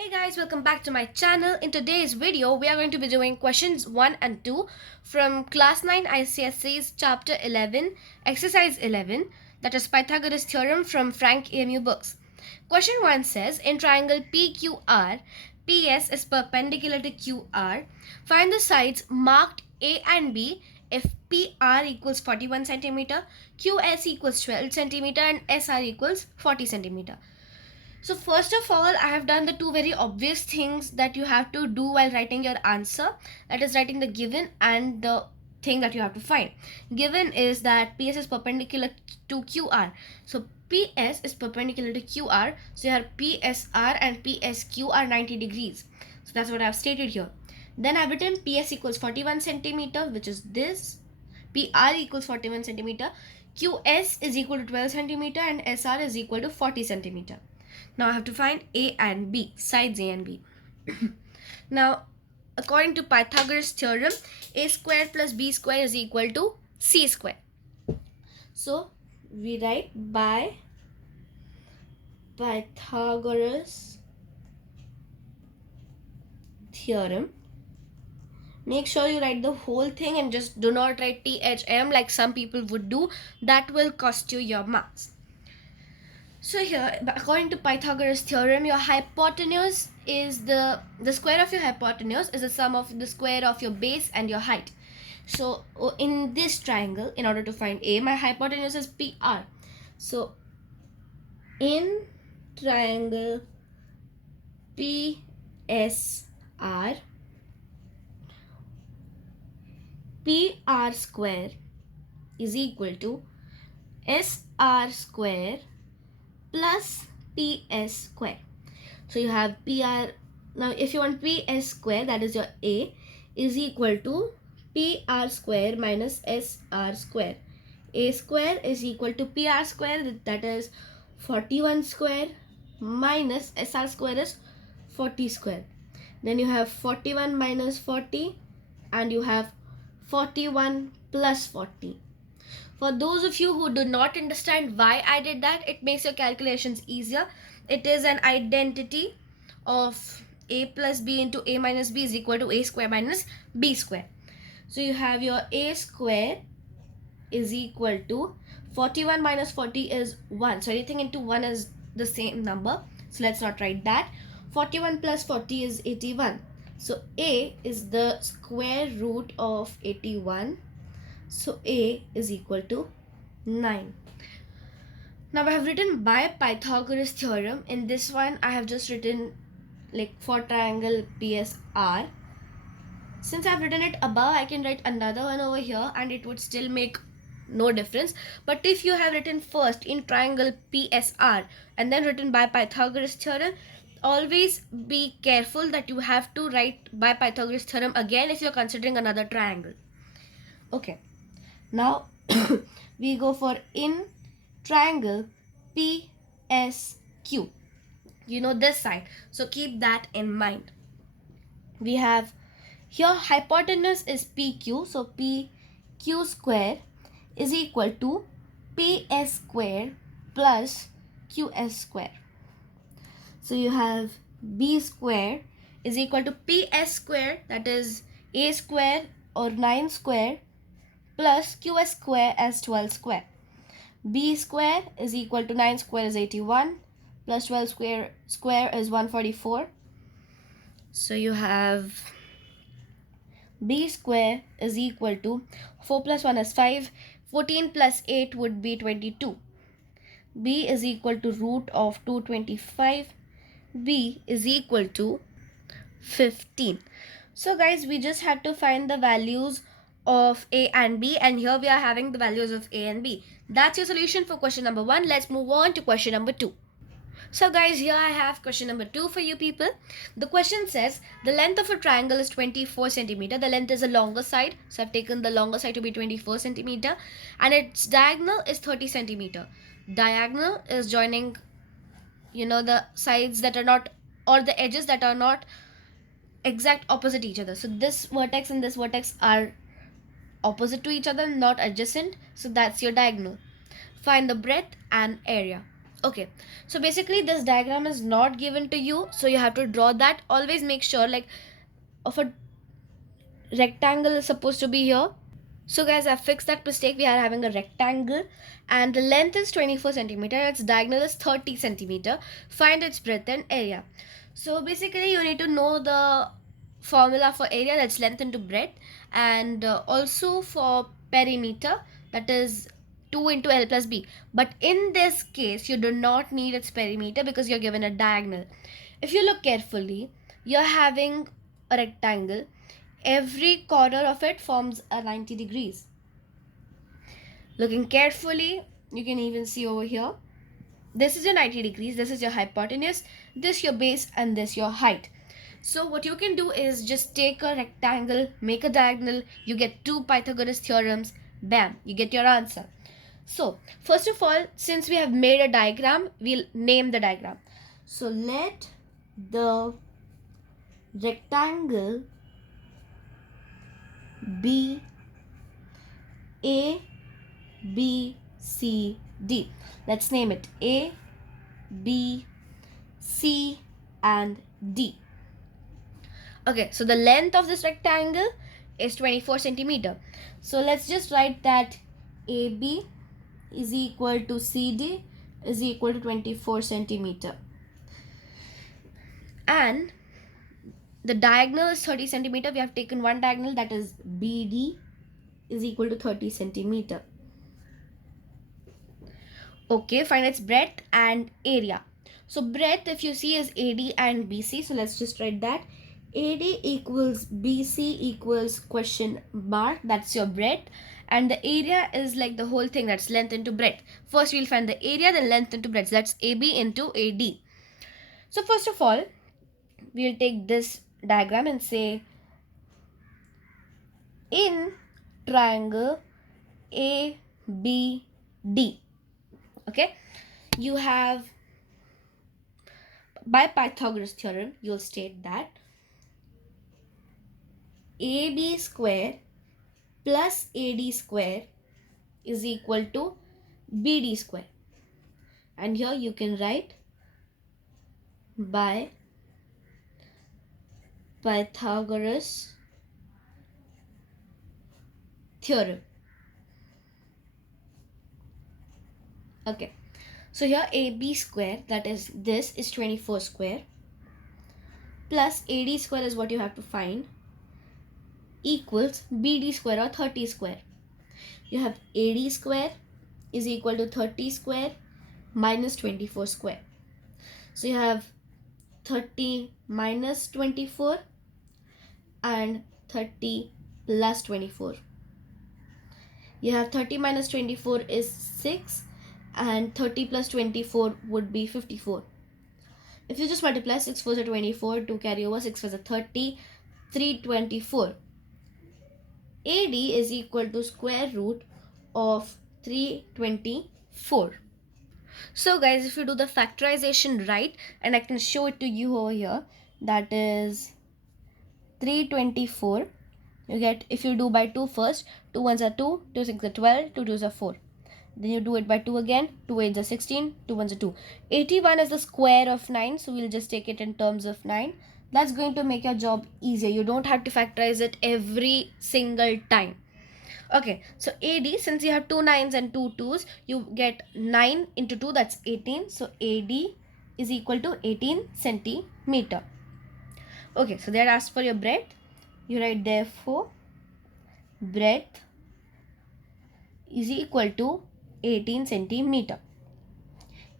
Hey guys, welcome back to my channel. In today's video, we are going to be doing questions 1 and 2 from class 9 ICSE's chapter 11, exercise 11, that is Pythagoras theorem from Frank EMU books. Question 1 says, in triangle PQR, PS is perpendicular to QR. Find the sides marked A and B if PR equals 41 centimeter, QS equals 12 centimeter and SR equals 40 centimeter. So first of all, I have done the two very obvious things that you have to do while writing your answer. That is writing the given and the thing that you have to find. Given is that PS is perpendicular to QR. So PS is perpendicular to QR. So you have PSR and PSQ are 90 degrees. So that's what I have stated here. Then I have written PS equals 41 centimeter, which is this. PR equals 41 centimeter. QS is equal to 12 centimeter and SR is equal to 40 centimeter. Now I have to find A and B, sides A and B. Now, according to Pythagoras theorem, A square plus B square is equal to C square. So, we write by Pythagoras theorem. Make sure you write the whole thing and just do not write THM like some people would do. That will cost you your marks. So here, according to Pythagoras theorem, your hypotenuse is the square of your hypotenuse is the sum of the square of your base and your height. So in this triangle, in order to find A, my hypotenuse is PR. So in triangle PSR, PR square is equal to SR square plus PS square. So you have PR. Now if you want PS square, that is your A, is equal to PR square minus SR square. A square is equal to PR square, that is 41 square, minus SR square is 40 square. Then you have 41 minus 40 and you have 41 plus 40. For those of you who do not understand why I did that, it makes your calculations easier. It is an identity of A plus B into A minus B is equal to A square minus B square. So you have your A square is equal to 41 minus 40 is 1. So anything into 1 is the same number. So let's not write that. 41 plus 40 is 81. So A is the square root of 81. So A is equal to 9. Now I have written by Pythagoras theorem. In this one I have just written like for triangle PSR. Since I have written it above, I can write another one over here and it would still make no difference. But if you have written first in triangle PSR and then written by Pythagoras theorem, always be careful that you have to write by Pythagoras theorem again if you are considering another triangle. Okay. Now we go for in triangle PSQ. You know this side, so keep that in mind. We have here hypotenuse is PQ, so PQ square is equal to PS square plus QS square. So you have B square is equal to PS square, that is A square or 9 square plus QS square as 12 square. B square is equal to 9 square is 81 plus 12 square is 144. So you have B square is equal to 4 plus 1 is 5. 14 plus 8 would be 22. B is equal to root of 225. B is equal to 15. So guys, we just had to find the values of A and B, and here we are having the values of A and B. That's your solution for question number 1. Let's move on to question number 2. So guys, here I have question number 2 for you people. The question says the length of a triangle is 24 centimeter. The length is the longer side, so I've taken the longer side to be 24 centimeter, and its diagonal is 30 centimeter. Diagonal is joining, the sides that are not, or the edges that are not exact opposite each other. So this vertex and this vertex are opposite to each other, not adjacent. So that's your diagonal. Find the breadth and area. Okay, so basically this diagram is not given to you, so you have to draw that. Always make sure like of a rectangle is supposed to be here. So guys, I fixed that mistake. We are having a rectangle and the length is 24 centimeter and its diagonal is 30 centimeter. Find its breadth and area. So basically you need to know the formula for area, that's length into breadth, and also for perimeter, that is 2 into L plus B. But in this case you do not need its perimeter because you're given a diagonal. If you look carefully, you're having a rectangle. Every corner of it forms a 90 degrees. Looking carefully, you can even see over here. This is your 90 degrees, this is your hypotenuse, this your base, and this your height. So what you can do is just take a rectangle, make a diagonal, you get two Pythagoras theorems, bam, you get your answer. So first of all, since we have made a diagram, we'll name the diagram. So let the rectangle be A, B, C, D. Let's name it A, B, C, and D. Okay, so the length of this rectangle is 24 centimeter. So let's just write that AB is equal to CD is equal to 24 centimeter. And the diagonal is 30 centimeter. We have taken one diagonal, that is BD is equal to 30 centimeter. Okay, find its breadth and area. So breadth, if you see, is AD and BC. So let's just write that. AD equals BC equals question mark. That's your breadth. And the area is like the whole thing. That's length into breadth. First we'll find the area, then length into breadth. That's AB into AD. So first of all, we'll take this diagram and say in triangle ABD. Okay, you have, by Pythagoras theorem, you'll state that AB square plus AD square is equal to BD square. And here you can write by Pythagoras theorem. Okay, so here AB square, that is this, is 24 square, plus AD square is what you have to find, equals BD square or 30 square. You have AD square is equal to 30 square minus 24 square. So you have 30 minus 24 and 30 plus 24. You have 30 minus 24 is 6 and 30 plus 24 would be 54. If you just multiply 6 4s are 24, 2 carry over, 6 4s are 30, 324. AD is equal to square root of 324. So guys, if you do the factorization right, and I can show it to you over here, that is 324. You get, if you do by 2 first, 2 1s are 2, 2 6 are 12, 2 2s are 4. Then you do it by 2 again, 2 8s are 16, 2 1s are 2. 81 is the square of 9, so we'll just take it in terms of 9. That's going to make your job easier. You don't have to factorize it every single time. Okay, so AD, since you have 2 9s and 2 2s, you get 9 into 2, that's 18. So AD is equal to 18 centimeter. Okay, so that asks for your breadth. You write therefore breadth is equal to 18 centimeter.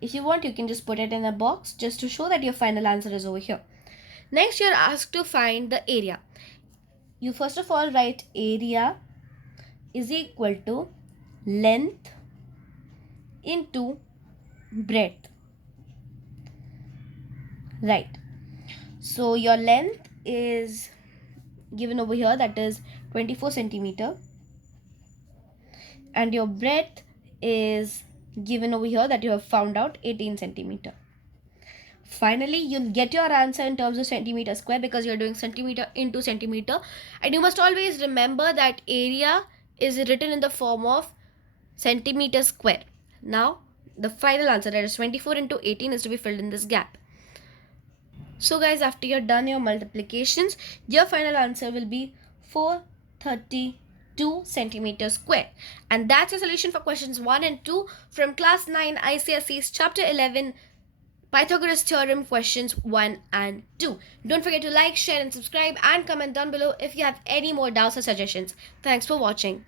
If you want, you can just put it in a box just to show that your final answer is over here. Next, you're asked to find the area. You first of all write area is equal to length into breadth. Right. So your length is given over here, that is 24 centimeter. And your breadth is given over here, that you have found out, 18 centimeter. Finally, you'll get your answer in terms of centimeter square because you're doing centimeter into centimeter. And you must always remember that area is written in the form of centimeter square. Now, the final answer, that is 24 into 18, is to be filled in this gap. So guys, after you're done your multiplications, your final answer will be 432 centimeters square. And that's your solution for questions 1 and 2 from class 9 ICSE's chapter 11 Pythagoras theorem questions 1 and 2. Don't forget to like, share and subscribe and comment down below if you have any more doubts or suggestions. Thanks for watching.